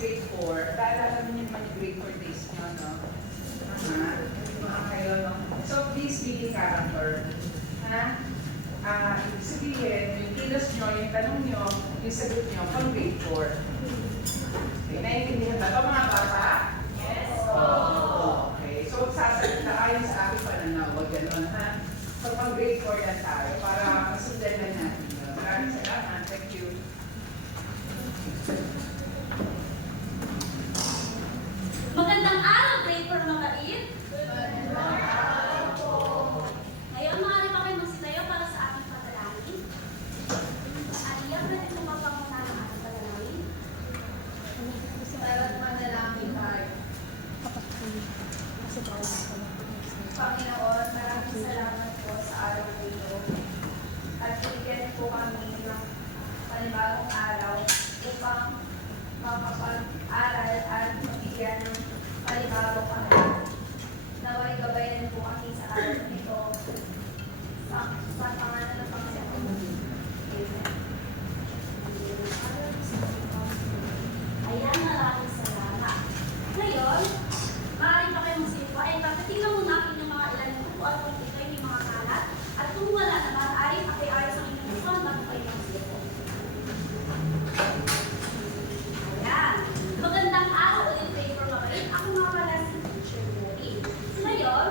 grade 4, naalala niyo naman yung grade 4 days niyo, no? Mga kayo, no? So, please be the character. Ha? Ibig sabihin, yung kilos nyo, yung tanong nyo, yung sagot nyo, pang grade 4. Okay, naiintindihan ba ito mga bata? Yes po! Okay, so sasalita ayon sa aking pananaw, wag gano'n, ha? So, pang grade 4 yan tayo, para masundan na natin yun. Maraming salamat. Thank you. Magandang araw, grade 4 mabait. Ngayon, maaari pa kayo magsitayo para sa ating panalangin. Aliyah, pwede mo mapanguna ng ating panalangin? Dapat manalangin tayo. Panginoon, maraming salamat po sa araw na ito. At binigyan po kami ng panibagong araw upang makapag-aral at mabigyan ng panibagong panahon. Naway gabayan po kami sa araw na ito sa pangalan ng Panginoon. Amen. Ayan, maraming salamat. Ngayon, maaari pa kayo magsimpa. Ay, papatingnan mo natin yung mga ilan ng upo at kung ito yung mga kalat. At kung wala naman, ay pakiayos ang inyong upuan bago kayo magsimpa. Ayan. Magandang araw ulit, paper mabait. Ako nga pala si Teacher Mori. Ngayon,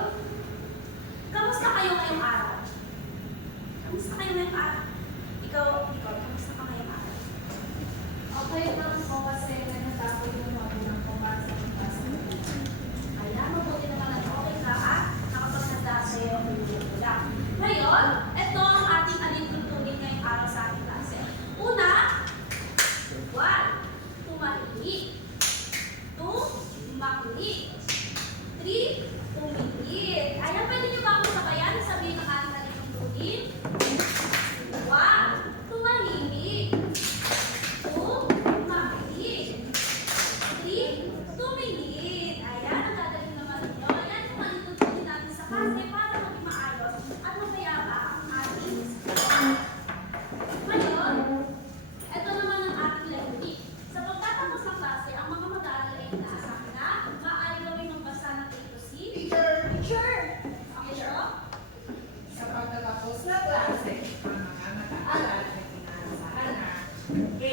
kamusta kayo ngayong araw? Kamusta kayo ngayong araw? Ikaw, kamusta ka ngayong araw? Okay lang po kasi nagkakaroon yung mga ng pumasa ng klase. Kaya mabuti naman ang okay ka at nakapaghanda sa'yo ang video ko lang. Ngayon, ito ang ating alintutulin ngayong araw sa ating klase. Una, 1. Tumahimik. 2. Makinig. 3. Tumigil. Ayan, pwede niyo ba akong sabayan? Sabihin ng ating alintutulin. 1. Tumahimik. 2. Makinig. 3. Tumingin. Ayan, ang gagaling naman ninyo. Ayan yung malitutunin natin sa klase para maging maayos at mapayapa ang ating school. Ngayon, ito naman ang ating layunin. Sa pagtatapos ng klase, ang mga mag-aaral ay inaasahan na maaari gawin magbasa ng A to Z. Teacher! Okay, Shiro? Sa pagtatapos na klase, ang mga mag-aaral ay inaasahan na A.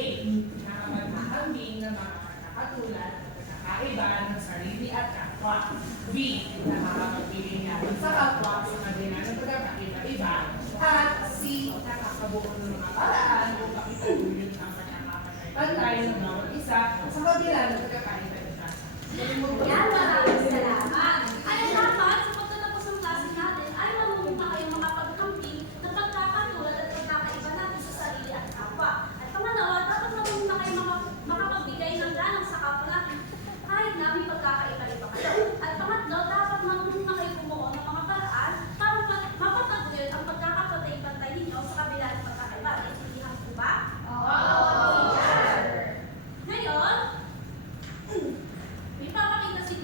Nakapagkakambing ng mga katulad at nakakaiba ng sarili at kapwa. B. Nakakapagbigay natin sa kapwa sa kadena ng pagkakaiba-iba. At C. Nakakabuo ng mga paraan upang itaguyod ang pagkakapantay ng bawat isa sa kabila ng pagkakaiba-iba. Yan, maraming salamat. Ayan dapat, sa pagtatapos ng klase natin, ay marunong na kayong makapagkamping ng pagkakatulad at pagkakaiba natin sa sarili at kapwa. At pangalawa, dapat marunong na kayong makapagbigay ng galang sa kapwa natin kahit na may pagkakaiba-iba kayo. At pangatlo, dapat marunong na kayo bumuo ng mga paraan para mapataguyod ang pagkakapatay-pantay ninyo sa kabila ng pagkakaiba. Naintindihan ko ba? Oo! Ngayon, may papakita si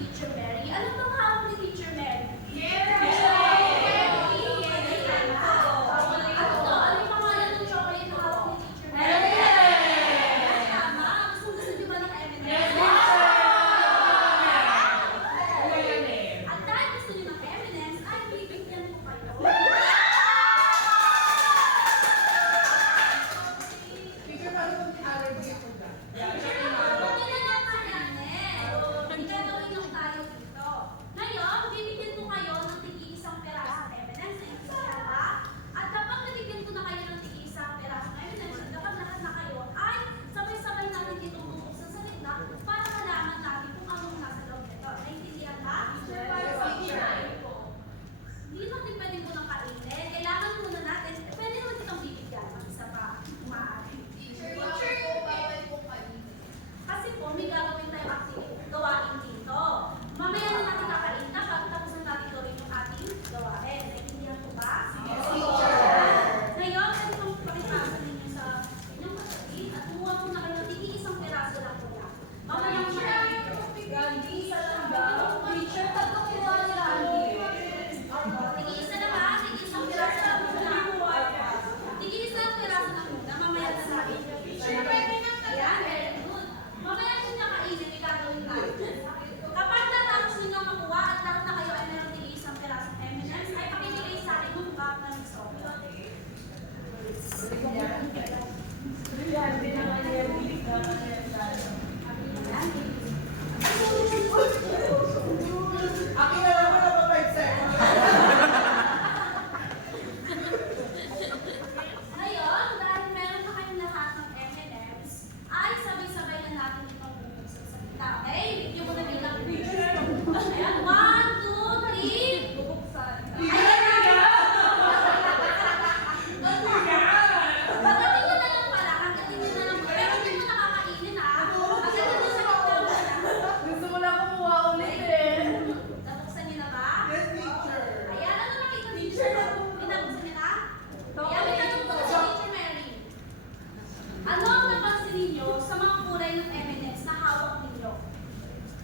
kayo sa mga kulay ng M&M's na hawak ninyo.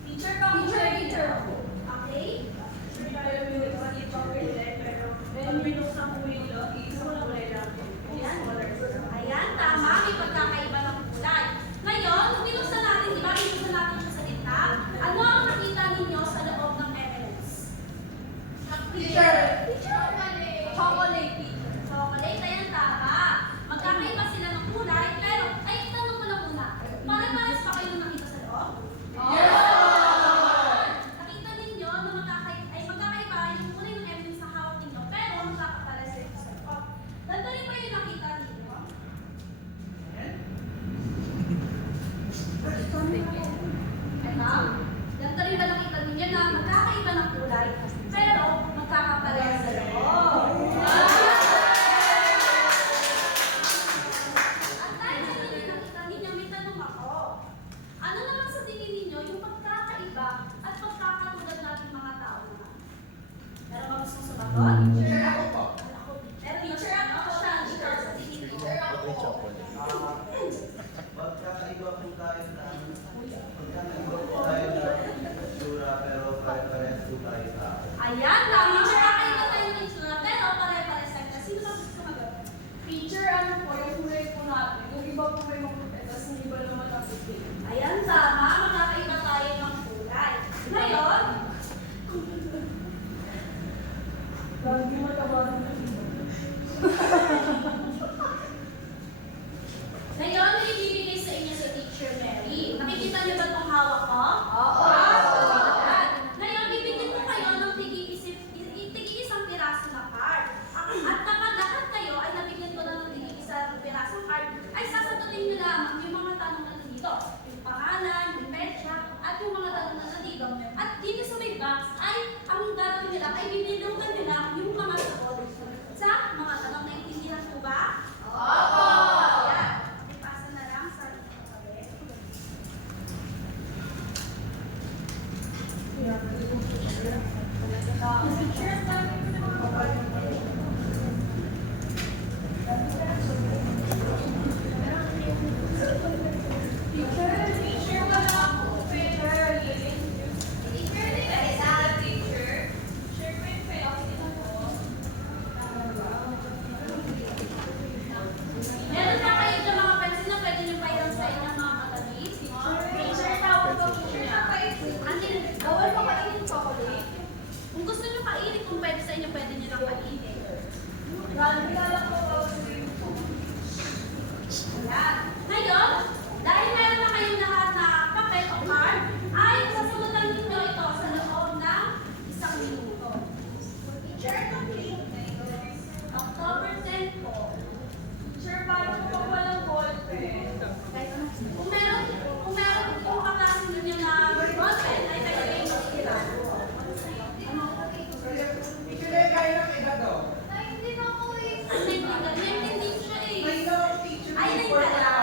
Teacher ka Teacher. Okay? Ayan, tama. May pagkakaiba ng kulay. Ngayon, nung binuksan natin, di ba, binuksan natin siya sa gitna? Ano ang nakita ninyo sa loob ng M&M's? Teacher. Chocolate. Chocolate, ayan, tama. Magkakaiba sila ng kulay, pero, ay, tanong ko lang muna. Pare-pares pa kayo nung nakita sa loob? Nakita ninyo na magkakaiba yung kulay ng M&M's na hawak ninyo, pero magkakapares sila sa loob. Ganito rin ba yung nakita ninyo? Ito, ganito rin ba nakita ninyo na magkakaiba ng kulay, pero magkakapares sa loob? At dahil sa inyo nakita ninyo, may tanong ako. Ano naman sa tingin ninyo yung pagkakaiba at pagkakatulad nating mga tao naman? Meron ba gusto sumagot? Teacher, ako po. Meron ba siya? Siya, sa tingin niyo. Magkakaiba po tayo ng itsura pero pare-parehas po tayo sa akin. Ayan, tama. Magkakaiba tayo ng itsura, pero pare-pares lang. Sino ba gusto sumagot? Teacher, ano po, yung kulay po natin. Yung iba po may maputi, tapos yung iba naman maputi. Ayan, tama. Magkakaiba tayo ng kulay. Ngayon, Lagi matabaran na ngayon, may ibibigay sa inyo si Teacher Mary. Nakikita niyo ba itong hawak ko? Oo. Ayan. Ngayon, bibigyan ko kayo ng tig-iisang piraso na card. At kapag lahat kayo ay nabigyan ko na ng tig-iisang pirasong card, ay sasagutin niyo lamang yung mga tanong na nandito. Yung pangalan, yung petsa, at yung mga tanong na nandito. At dito sa may box ay ang gagawin nila ay bibilugan nila yung mga sagot sa mga tanong na intindihan ko ba? Opo. Ayan. Ipasa na lang sa tabi. Teacher, wala ako. Teacher, di ba isa? Teacher? Teacher, may ako ginagawa. Meron pa kayo dyan mga pansin na pwede nyo pairam sa inyong mga katabi? Teacher, tawag ko. Teacher, napaisip. Bawal pa kainin chocolate. Kung gusto nyo kainin, kung pwede sa inyo, pwede nyo lang kainin. Kilala ko bawal sa Ayan. Ngayon, dahil meron na kayong lahat na papel o card, ay sasagutan ninyo ito sa loob ng 1 minuto. Teacher, complete. October 10 po. Teacher, paano po pag walang ballpen? Kung kaklasin ninyo na ballpen, ay kayo yung mag-ilan. Teacher, kaya lang iba to. Ay, hindi na ako eh. Hindi siya eh. May no teacher Ay, report nagdala. na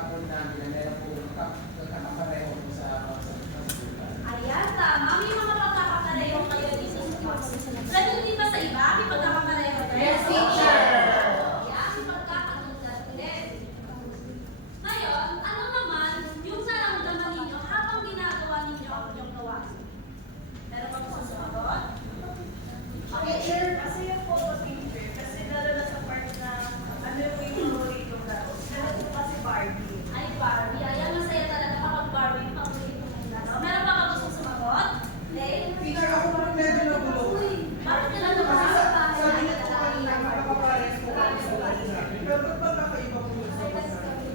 example namin na meron po nagkakapareho po sa Ayan, tama. May mga pagkakapareho kayo dito sa course. Ganun din ba sa iba? May pagkakapareho kayo? Yes, teacher! Yan, may pagkakatulad ulit. Ngayon, ano naman yung nararamdaman ninyo habang ginagawa ninyo ang inyong gawain? Meron pa po sa sumagot? Teacher, kasi yung photo picture, kasi lalo na sa part na ano yung paborito na. Ganun po kasi Barbie. Ay, Barbie. Ayan, masaya talaga kapag Barbie yung paborito mong laro. Meron pa ba gusto sumagot? Okay? Teacher, ako po medyo nagulo. Bakit ka lang naman sa bahay? Sabi niyo po kanina, makakapares po kami sa kanina. Pero ba't ba kakaiba po yung sagot namin?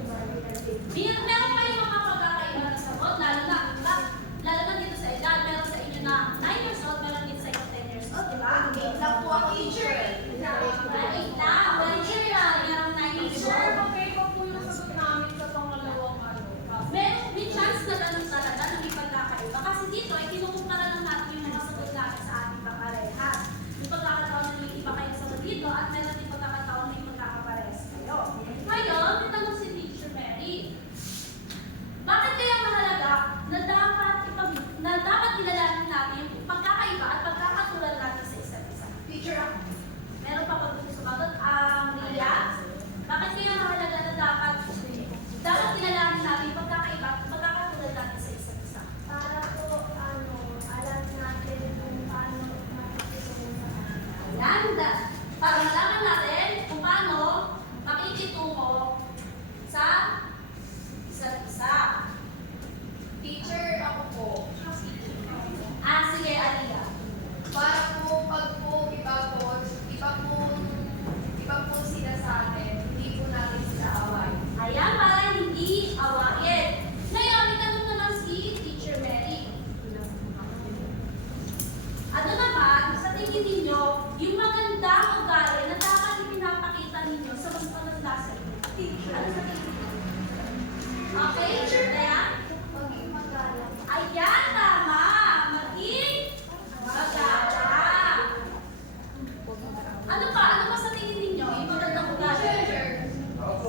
Meron pa yung mga pagkakaiba na sagot, lalo na dito sa edad. Meron sa inyo na 9 years old, meron dito sa inyo 10 years old, di ba? Wait lang po ako, teacher. Wait lang, very sure na merong 9 years Sure, old. magkaiba po yung sagot namin sa pangalawang ano. May chance na ganun talaga na may pagkakaiba. Kasi dito ay kinukumpara lang natin yung mga sagot natin sa ating kaparehas. May pagkakataon na may iba kayo sagot dito at meron din pagkakataon na may pagkakaparehas kayo. Ngayon, titanong si Teacher Mary. Bakit kaya mahalaga na dapat kilalanin natin yung pagkakaiba at pagkakatulad natin sa isa't isa? Teacher ako. Meron pa ba gusto sumagot? Ria? Bakit kaya mahalaga na dapat kilalanin natin yung pagkakaiba at pagkakatulad natin sa isa't isa? Para po, alam natin kung paano makikitungo sa kanila. Ayan, para malaman natin kung paano makikitungo sa isa't isa. Teacher, ako po. Sige, Alia. Para po, pag po, iba po sila sa atin, hindi po natin sila away. Ayan, para hindi awayin. Ngayon, itanong naman si Teacher Mary. Ano naman, sa tingin ninyo, yung magandang ugali na dapat ipinapakita ninyo sa mas maganda sa inyo? Ano sa tingin ninyo? Okay, kaya? Maging magalang. Ayan, tama! Maging magalang. Ano pa? Ano pa sa tingin ninyo? Yung magandang ugali? Teacher. Teacher ako.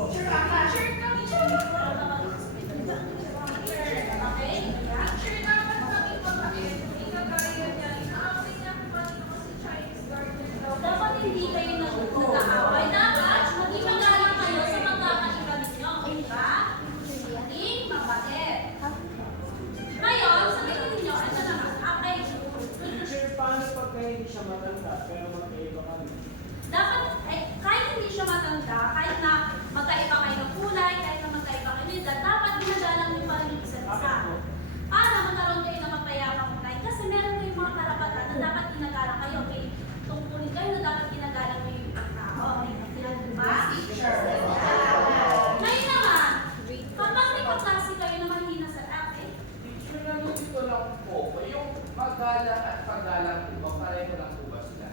Okay? Ayan. Teacher, dapat maging mabait. Hindi ka gaya niya. Inaaway niya kung paano ako sa Chinese garden daw. Dapat hindi kayo nag-aaway. Dapat maging magalang kayo sa pagkakaiba ninyo. Di ba? Maging mabait. Ngayon, sa tingin ninyo, ito naman. Okay. Teacher, paano pagka hindi siya matanda pero magkaiba kami? Dapat, kahit hindi siya matanda, kahit na magkaiba kayo ng kulay, kahit na magkaiba kayo ng edad, dapat ginagalang niyo pa rin yung isa't isa. Para magkaroon kayo ng mapayapang unahin. Kasi meron kayong mga karapatan na dapat ginagalang kayo. May tungkulin kayo na dapat ginagalang mo yung ibang tao. Diba? Ngayon naman, kapag may kaklase kayo na mahihina sa ate, Teacher, nandito lang po. Yung paggalang at paggalang po ba, pareho lang po ba sila?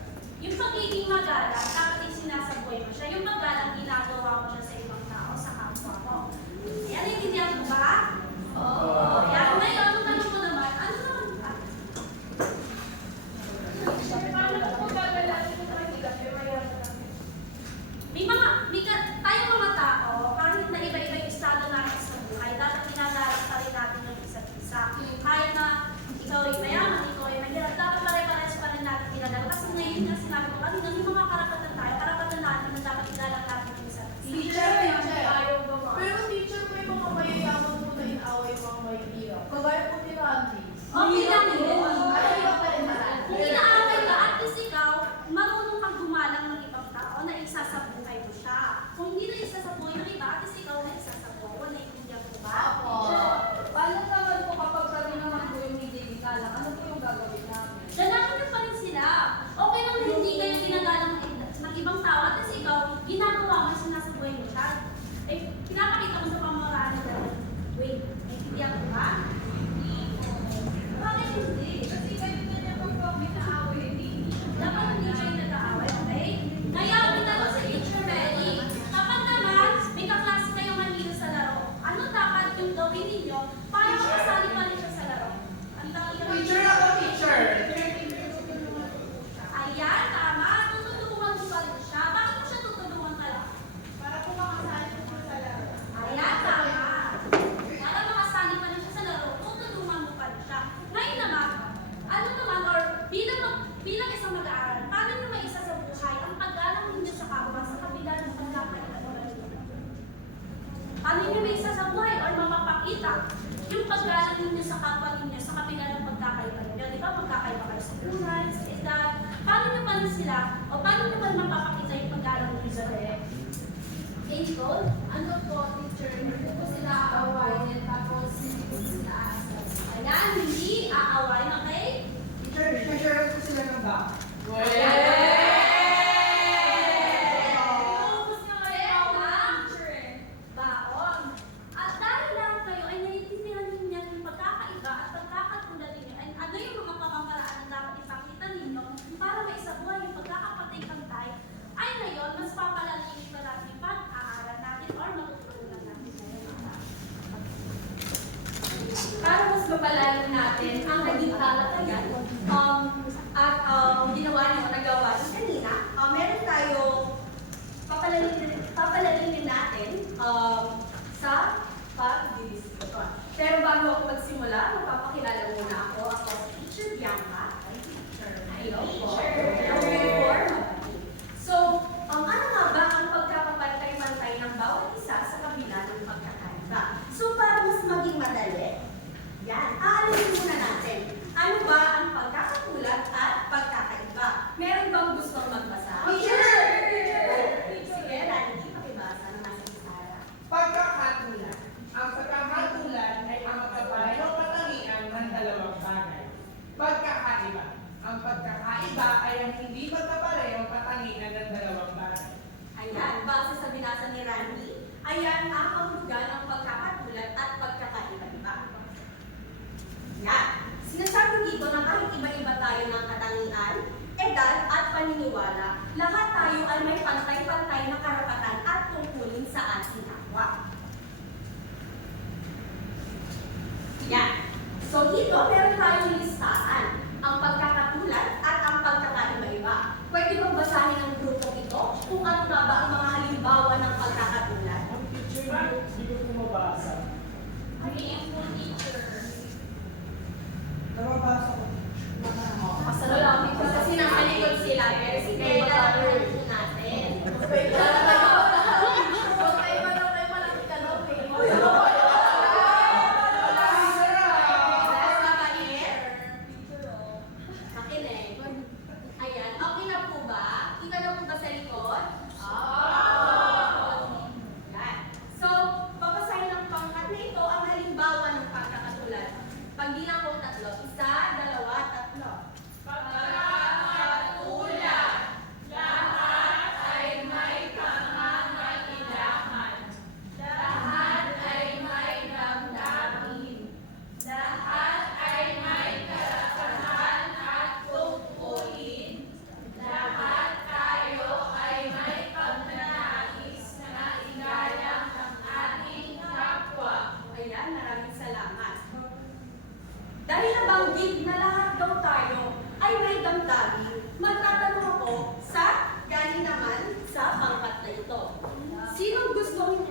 sa kapwa ninyo sa kabila ng pagkakaiba ninyo? Di ba magkakaiba kayo sa kulay, sa edad? Paano nyo pa rin sila, o paano nyo pa rin mapapakita yung pag-aaral nyo sa Angel, ano po, teacher, hindi po sila aawayin tapos hindi po sila aasal. Ayan, hindi aawain, okay? Teacher, share ko sila ng back. Ubus nyo kayo ng baon. At dahil lahat kayo ay naiintindihan ninyo yung pagkakaiba at pagkakatulad ninyo, ay ano yung mga pamamaraan na dapat ipakita ninyo para maisabuhay yung pagkakapatay-pantay, ay ngayon, mas papalalimin pa natin yung pag-aaral natin or matutunan natin ngayong araw. Para mas mapalalim natin ang naging talakayan at ginawa niyo, nagawa niyo kanina, meron tayo papalalimin natin sa pag-discussion. Pero bago ako magsimula, magpapakilala muna ako. Ako si Teacher Bianca. Hello po. So, ano nga ba ang pagkakapantay-pantay ng bawat isa sa kabila ng pagkakaiba? So, para mas maging madali, yan, aalamin muna natin. Ano ba ang pagkakatulad at pagkakaiba? Meron bang gustong magbasa? Teacher! Sige, Randy, pakibasa naman sa Sara. Pagkakatulad. Ang pagkakatulad ay ang magkaparehong katangian ng dalawang bagay. Pagkakaiba. Ang pagkakaiba ay ang hindi magkaparehong katangian ng dalawang bagay. Ayan, base sa binasa ni Randy, ayan ang kahulugan ng pagkakatulad at pagkakaiba-iba. Yan. Sinasabi dito na kahit iba-iba tayo ng katangian, edad at paniniwala, lahat tayo ay may pantay-pantay na karapatan at tungkulin sa ating kapwa. Yan. So dito, meron tayong listahan. Ang pagkakatulad at ang pagkakaiba-iba. Pwede bang basahin ang grupong ito kung ano nga ba ang mga halimbawa ng pagkakatulad? Teacher, hindi ko mabasa. Nababasa ko. Masalamit ko kasi nasa likod sila. Pero sige, lalaman po natin. Makinig. Ayan, okay na po ba? Kita na po ba sa likod? Yan. So, babasahin ang pangkat na ito ang halimbawa ng pagkakatulad. Pag bilang ko tatlo, 1, 2, 3. Pagkakatulad. Lahat ay may pangangailangan. Lahat ay may damdamin. Lahat ay may karapatan at tungkulin. Lahat tayo ay may pagnanais na igalang ang ating kapwa. Ayan, maraming salamat. Dahil nabanggit na lahat daw tayo ay may damdamin, magtatanong ako sa galing naman sa pangkat na ito. Sinong gustong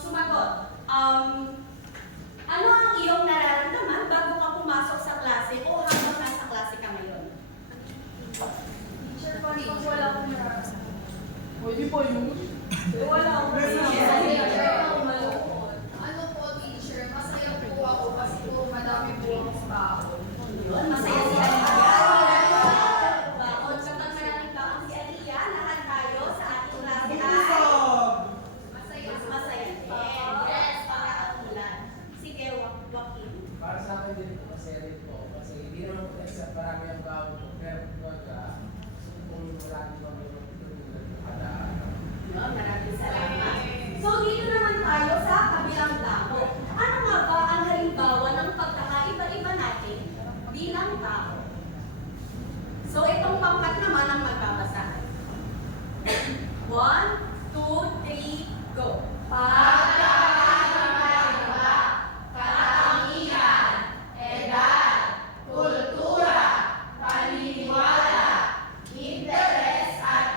sumagot? Ano ang iyong nararamdaman bago ka pumasok sa klase o habang nasa klase ka ngayon? Teacher, pag wala akong nararamdaman. Pwede po yun. Wala akong Teacher, malungkot. Ano po, teacher? Masaya po ako kasi po madami po akong baon. Yun, masaya si Aliyah. Bakit kapag maraming baon si Aliyah, lahat tayo sa ating klase ay Masaya mas masaya din. Yes, pagkakatulad. Sige, Joaquin. Para sa akin din po, masaya din po. Kasi hindi naman po except marami ang bago po. Pero kung wala din kami magtutulungan po kada araw. Yun, maraming salamat. So, dito naman tayo sa kabilang dako. Ano nga ba ang halimbawa ng pagkakaiba-iba natin bilang tao? So, itong pangkat naman ang magbabasa. 1, 2, 3, go! Pagkakaiba, katangian, edad, kultura, paniniwala, interes at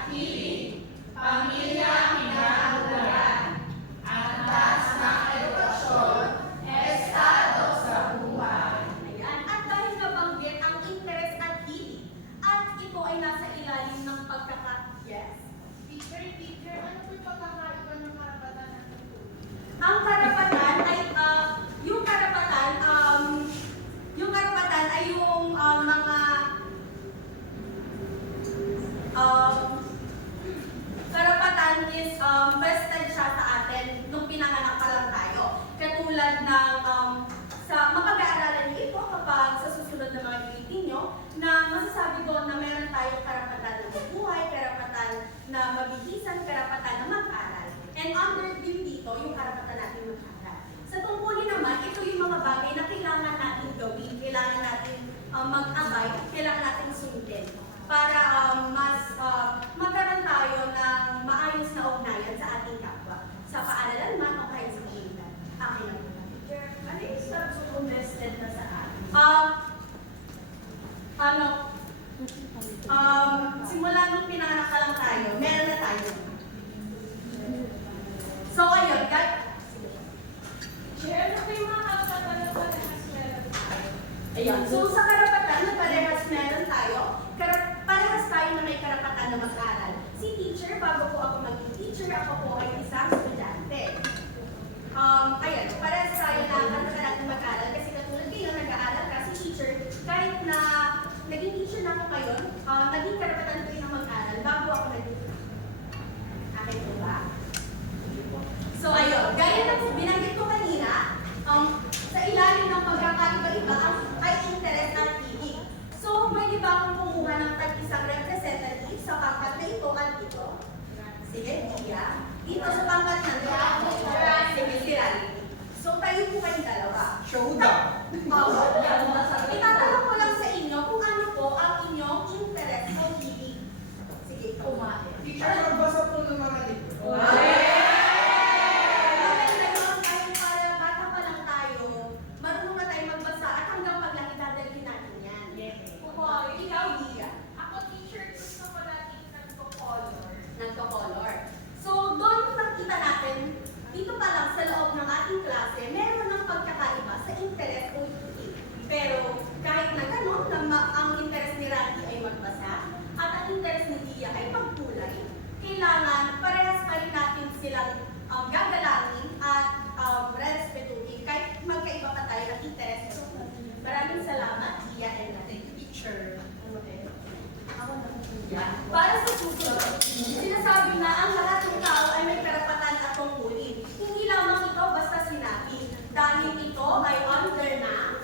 na mabihisan, karapatan na mag-aral. And under din dito, yung karapatan natin mag-aral. Sa tungkulin naman, ito yung mga bagay na kailangan natin gawin, kailangan natin mag-abay, kailangan natin sundin para magkaroon tayo ng maayos na ugnayan sa ating kapwa, sa paaralan man o kahit sa komunidad. Akin lang po. Ano yung steps kung listed na sa atin? Simula nung pinanganak pa lang tayo, meron na tayo. So, ayun, Share na po yung mga karapatan na parehas meron tayo. Ayan. So, sa karapatan na parehas meron tayo, parehas tayo na may karapatan na mag-aral. Si teacher, bago po ako maging teacher, ako po ay isang estudyante. Ayan, parehas tayo na karapatan natin mag-aral kasi katulad kayo, nag-aaral ka si teacher, kahit na naging teacher na ako ngayon, naging karapatan ko rin na mag-aral bago ako naging teacher. Akin po ba? So, ayun, gaya ng binanggit ko kanina, sa ilalim ng pagkakaiba-iba ay interest at hilig. So, pwede ba akong kumuha ng tag-isang representative sa pangkat na ito at ito? Sige, Tia. Dito sa pangkat na ito. Sige, si Rani. So, tayo po kayong dalawa. Showdown! Itatanong ko lang sa inyo kung ano po ang inyong interest o hilig. Sige, kumain. Teacher, magbasa po ng mga libro. Maganda yun, ay para bata pa lang tayo, marunong na tayo magbasa at hanggang paglaki dadalhin natin yan. Ikaw, Dia. Ako teacher, gusto ko natin nagpo-color. Nagko-color. So, doon nakita natin, dito pa lang sa loob ng ating klase, meron ng pagkakaiba sa interest o hilig. Pero kahit na gano'n, ang interest ni Randy ay magbasa at ang interest ni Dia ay pagkulay, kailangan parehas pa rin natin silang gagalangin at respetuhin kahit magkaiba pa tayo ng interest. Maraming salamat, Dia and natin, teacher. Para sa susunod, sinasabi na ang lahat ng tao ay may karapatan at tungkulin. Hindi lamang ito basta sinabi, dahil ito ay under na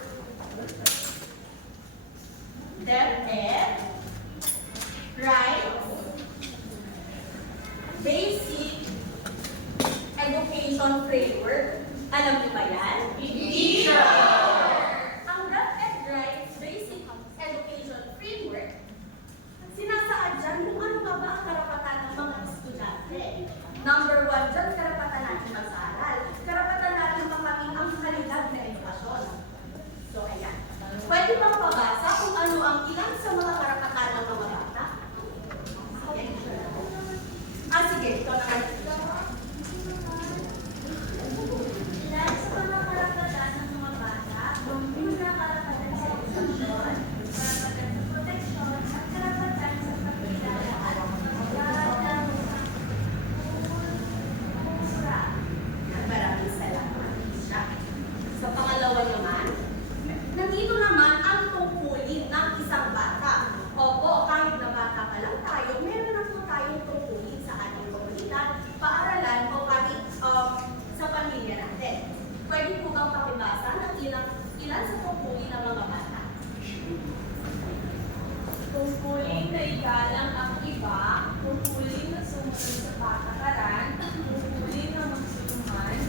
DepEd, Rights, Basic Education Framework. Alam niyo ba yan? Hindi! Ang DepEd Rights Basic Education Framework, sinasaad dyan kung ano nga ba ang karapatan ng mga estudyante. Number 1 dyan, karapatan natin mag-aral. Karapatan natin makamit ang kalidad na edukasyon. So, ayan. Pwede bang pabasa kung ano ang ilan sa mga karapatan ng mga bata? Sige. Ikaw na kayo. Ilan sa mga karapatan ng mga bata, una karapatan sa edukasyon, karapatan sa proteksyon, at karapatan sa pagkilala at pagkilala ng kultura. Maraming salamat. Sa pangalawa naman, nandito naman ang tungkulin ng isang bata. Opo, kahit na bata pa lang tayo, meron na po tayong tungkulin sa ating komunidad, paaralan o kahit sa pamilya natin. Pwede po bang pakibasa ng ilan sa tungkulin ng mga bata? Tungkulin na igalang ang iba, tungkulin na sumunod sa patakaran, tungkulin na magsulungan,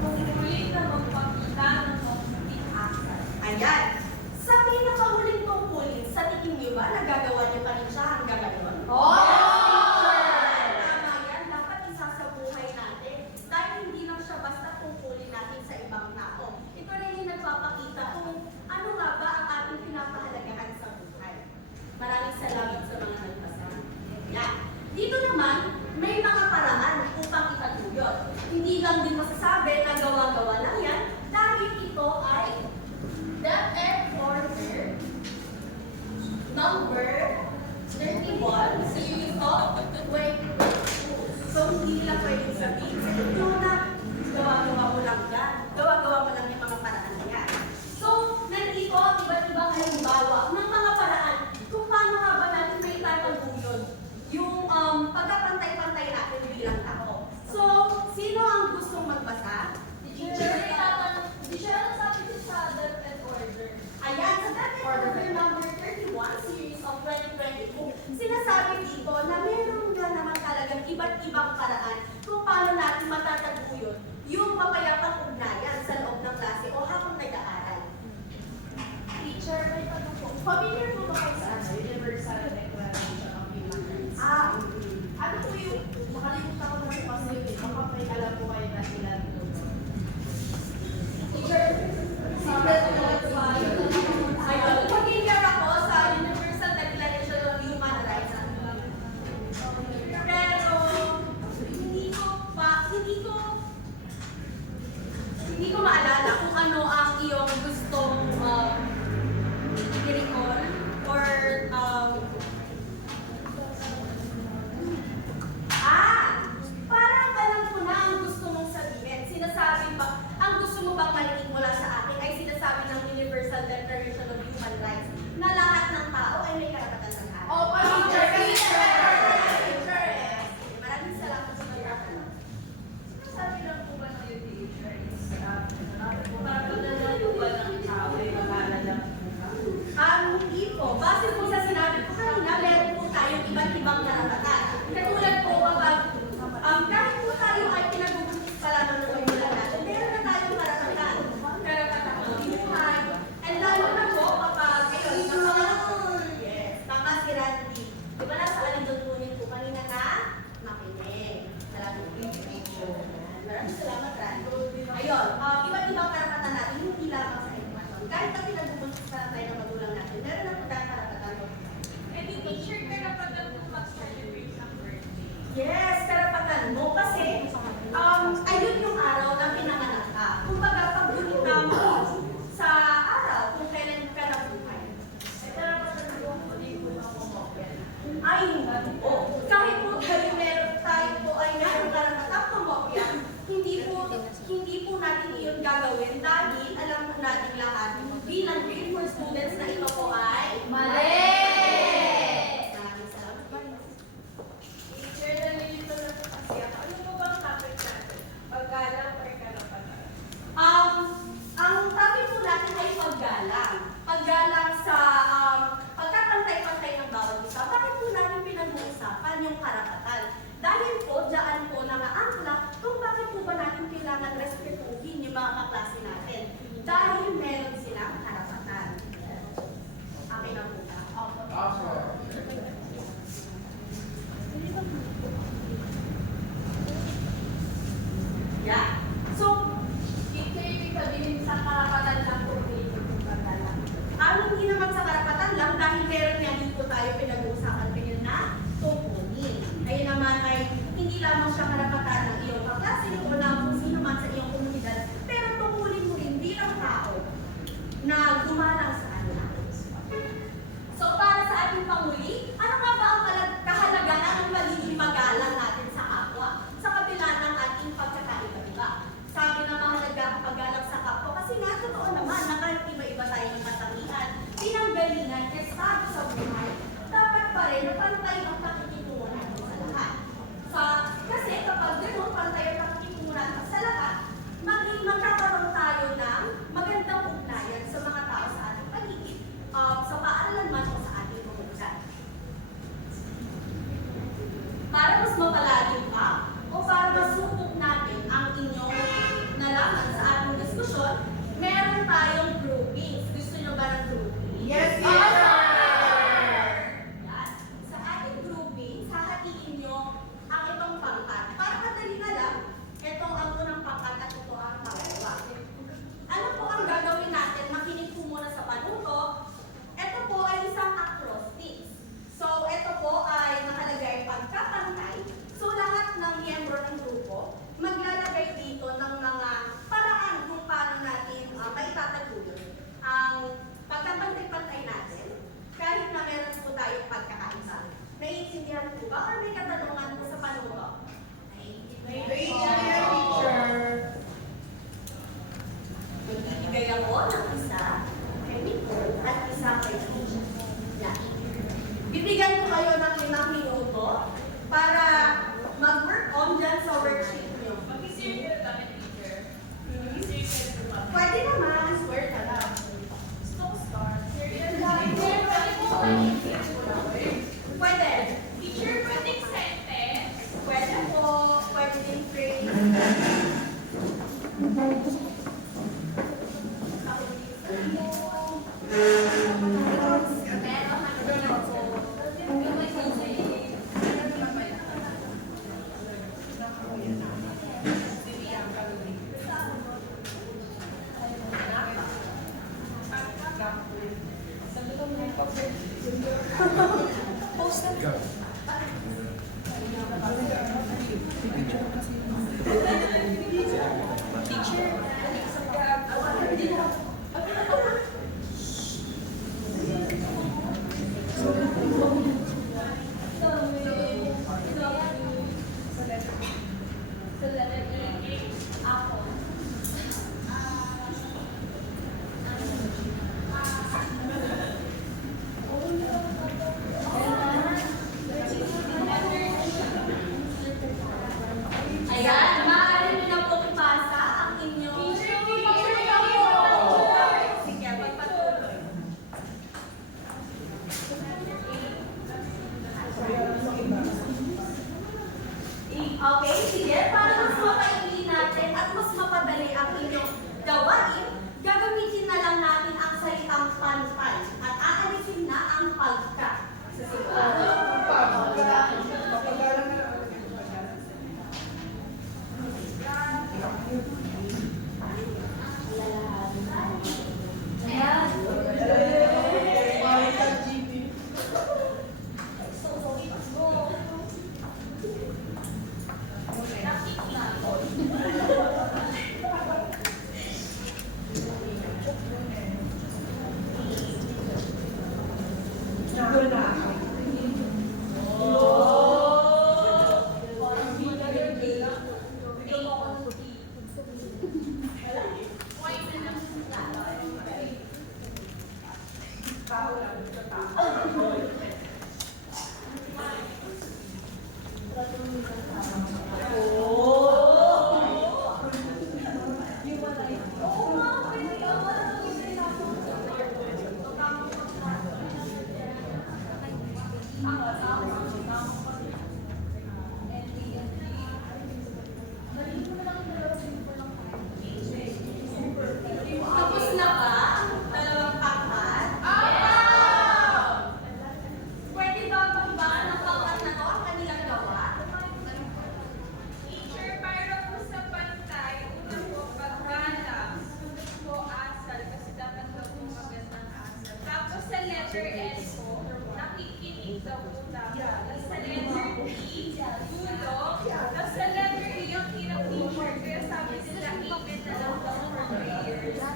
tungkulin na magpakita ng mabuting akal. Ayan. Sa pinakahuling tungkulin, sa tingin niyo ba nagagawa niyo pa rin siya hanggang ngayon? Tama yan. Dapat isa sa buhay natin. Dahil hindi lang siya basta tungkulin natin sa ibang tao. Ito rin yung nagpapakita kung ano nga ba ang ating pinapahalagahan sa buhay. Maraming salamat sa mga nagbasa. lamang sa edukasyon. Kahit na pinagbubuntis pa tayo ng magulang natin, meron na po tayong karapatan mo. Eh, di teacher, karapatan mo mag-celebrate ng birthday. Yes, karapatan mo kasi ayun yung araw na pinanganak ka. Kumbaga, pag lumita mo sa araw kung kailan ka nabuhay. Eh, karapatan mo hindi ko lang kumopya. Ay, hindi po. Kahit po tayo po ay meron karapatang kumopya, hindi po natin iyon gagawin dahil alam po natin lahat bilang grade 4 students na ito po ay mali! Maraming salamat. Teacher, nalilito na po kasi ako. Ano po ba ang topic natin? Paggalang or karapatan? Ang topic po natin ay paggalang. Paggalang sa pagkakantay-pantay ng bawat isa. Bakit po natin pinag-uusapan yung karapatan? Dahil po, dyan po nangaangkla kung bakit po ba natin kailangan respetuhin yung mga kaklase natin. Dahil meron silang karapatan. Akin na po ba? Yeah. So, Teacher, ibig sabihin sa karapatan lang po yung paggalang. hindi naman sa karapatan lang dahil meron nga dito tayo pinag-uusapan ngayon na tungkulin. Ayun naman ay hindi lamang siya karapatan ng iyong kaklase o ng kung sino man sa iyong komunidad, pero tungkulin mo rin bilang tao na gumalang sa kanila. So para sa ating panguli, ano nga ba ang kahalagahan ng magiging magalang natin sa kapwa sa kabila ng ating pagkakaiba-iba? Sabi na mahalaga ang paggalang sa kapwa kasi nga totoo naman na kahit iba-iba tayo ng katangian, pinanggalingan, estado sa buhay, dapat pa rin na pantay ang pakikitungo natin sa lahat. Kasi kapag gano'n, pantay ang pakikitungo natin sa lahat, magkakaroon tayo ng magandang ugnayan sa mga tao sa ating paligid, sa paaralan man o sa ating komunidad. Para mas mapalalim pa, o para masubok natin ang inyong nalaman sa ating diskusyon, meron tayong groupings. Gusto nyo ba ng groupings? Yes, Yan. teacher! Sa ating groupings, hahatiin nyo ang itong pangkat. Para madali na lang, ito ang unang pangkat at ito ang pangalawa. Ano po ang gagawin natin? Makinig po muna sa panuto. Ito po ay isang acrostics. So, ito po ay nakalagay pagkapantay. So, lahat ng miyembro ng grupo, maglalagay dito ng mga paraan kung paano natin maitataguyod ang pagkapantay-pantay natin kahit na meron po tayong pagkakaiba. Naiintindihan po ba? Or may katanungan po sa panuto? Naiintindihan, teacher! Magbibigay ako ng isa kay Nicole at isa kay teacher. Bibigyan ko kayo ng 5 minuto para mag-work on dyan sa worksheet nyo. Mag-circle kami, teacher. Mag-circle kami. Pwede naman, square ka lang. Gusto ko star. Serial Teacher, pwede po Pwede. Teacher, pwede sentence. Pwede po. Pwede din phrase.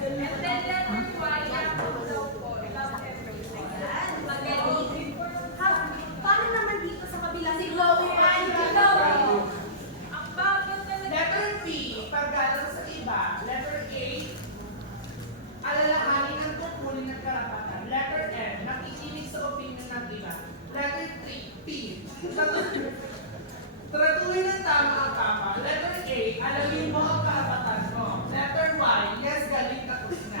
And then letter Y, love daw po. Love everything. Ayan, magaling. Paano naman dito sa kabila si Chloe Chloe? and Chloe. Ang bago talaga. Letter B, paggalang sa iba. Letter A, alalahanin ang tungkulin ng karapatan. Letter N, nakikinig sa opinion ng iba. Letter P, tratuhin ng tama ang tama. Letter A, alamin mo ang karapatan mo. Letter Y, yes, galing tapos na.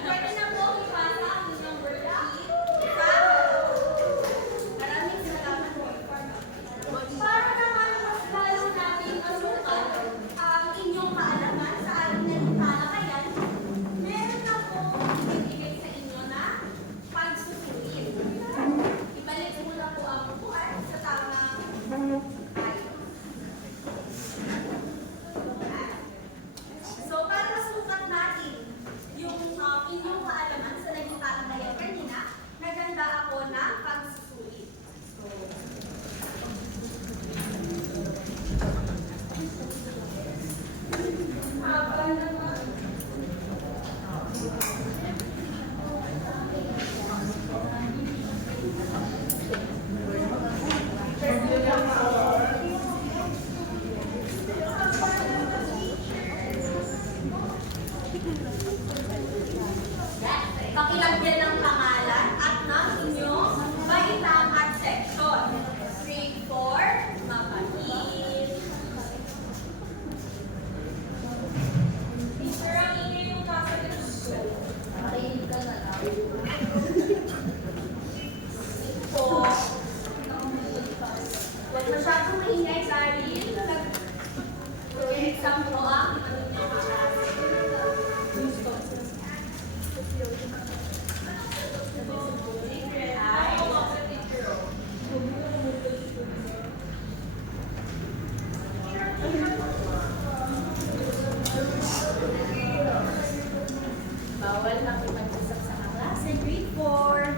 Pwede na po ipasa ang inyong worksheet. Maraming salamat po. Para naman mas lalo natin masukat ang inyong kaalaman sa ating nalitalakayan, meron na po bibigay sa inyo na pagsusulit. Ibalik mo na po ang upuan sa tamang ayos. So, para masukat natin yung inyong kaalaman sa naging talakayan kanina, naganda ako na pagsusulit. So, Haba naman. pakilagyan ng pangalan at ng inyong baitang at section. Grade 4, mapahil. Teacher, ang ingay yung nasa gusto. Makinig ka na lang. So, huwag masyadong maingay sa rin. Exam ko ang inyong kaklase. Ay, ako sa teacher. Bawal makipag-usap sa kaklase. Grade 4.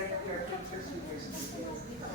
share your pictures with your students.